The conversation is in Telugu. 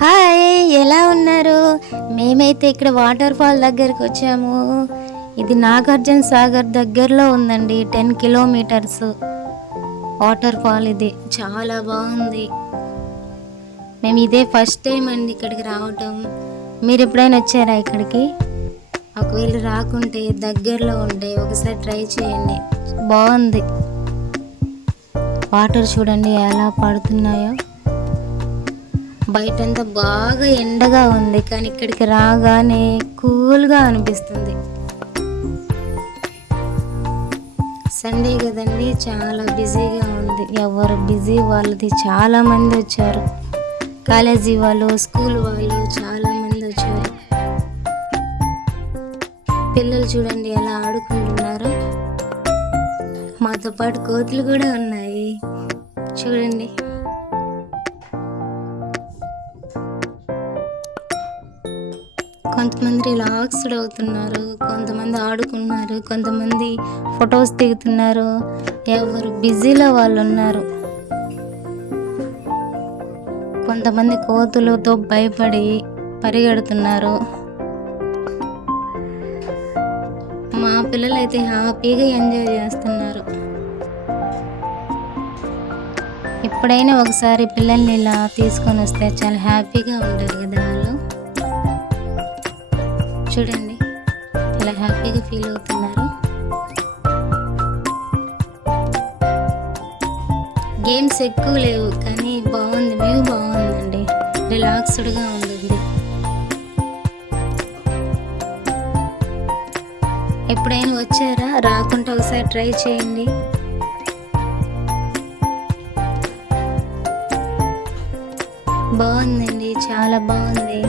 హాయ్, ఎలా ఉన్నారు? మేమైతే ఇక్కడ వాటర్ ఫాల్ దగ్గరికి వచ్చాము. ఇది నాగార్జున సాగర్ దగ్గరలో ఉందండి. 10 కిలోమీటర్స్ వాటర్ ఫాల్. ఇది చాలా బాగుంది. మేము ఇదే ఫస్ట్ టైం అండి ఇక్కడికి రావటం. మీరు ఎప్పుడైనా వచ్చారా ఇక్కడికి? ఒకవేళ రాకుంటే దగ్గరలో ఉంటే ఒకసారి ట్రై చేయండి, బాగుంది. వాటర్ చూడండి ఎలా పడుతున్నాయో. బయటంతా బాగా ఎండగా ఉంది, కానీ ఇక్కడికి రాగానే కూల్గా అనిపిస్తుంది. సండే కదండి, చాలా బిజీగా ఉంది. ఎవరు బిజీ వాళ్ళది. చాలా మంది వచ్చారు. కాలేజీ వాళ్ళు, స్కూల్ వాళ్ళు చాలా మంది వచ్చారు. పిల్లలు చూడండి ఎలా ఆడుకుంటున్నారు. మాతో పాటు కోతులు కూడా ఉన్నాయి చూడండి. కొంతమంది రిలాక్స్డ్ అవుతున్నారు, కొంతమంది ఆడుకున్నారు, కొంతమంది ఫొటోస్ దిగుతున్నారు. ఎవరు బిజీలో వాళ్ళు ఉన్నారు. కొంతమంది కోతులతో భయపడి పరిగెడుతున్నారు. మా పిల్లలు అయితే హ్యాపీగా ఎంజాయ్ చేస్తున్నారు. ఎప్పుడైనా ఒకసారి పిల్లల్ని ఇలా తీసుకొని వస్తే చాలా హ్యాపీగా ఉంటారు కదా వాళ్ళు. చూడండి చాలా హ్యాపీగా ఫీల్ అవుతున్నారు. గేమ్స్ ఎక్కువ లేవు, కానీ బాగుంది. వ్యూ బాగుందండి, రిలాక్స్డ్గా ఉంటుంది. ఎప్పుడైనా వచ్చారా? రాకుంటే ఒకసారి ట్రై చేయండి. బాగుందండి, చాలా బాగుంది.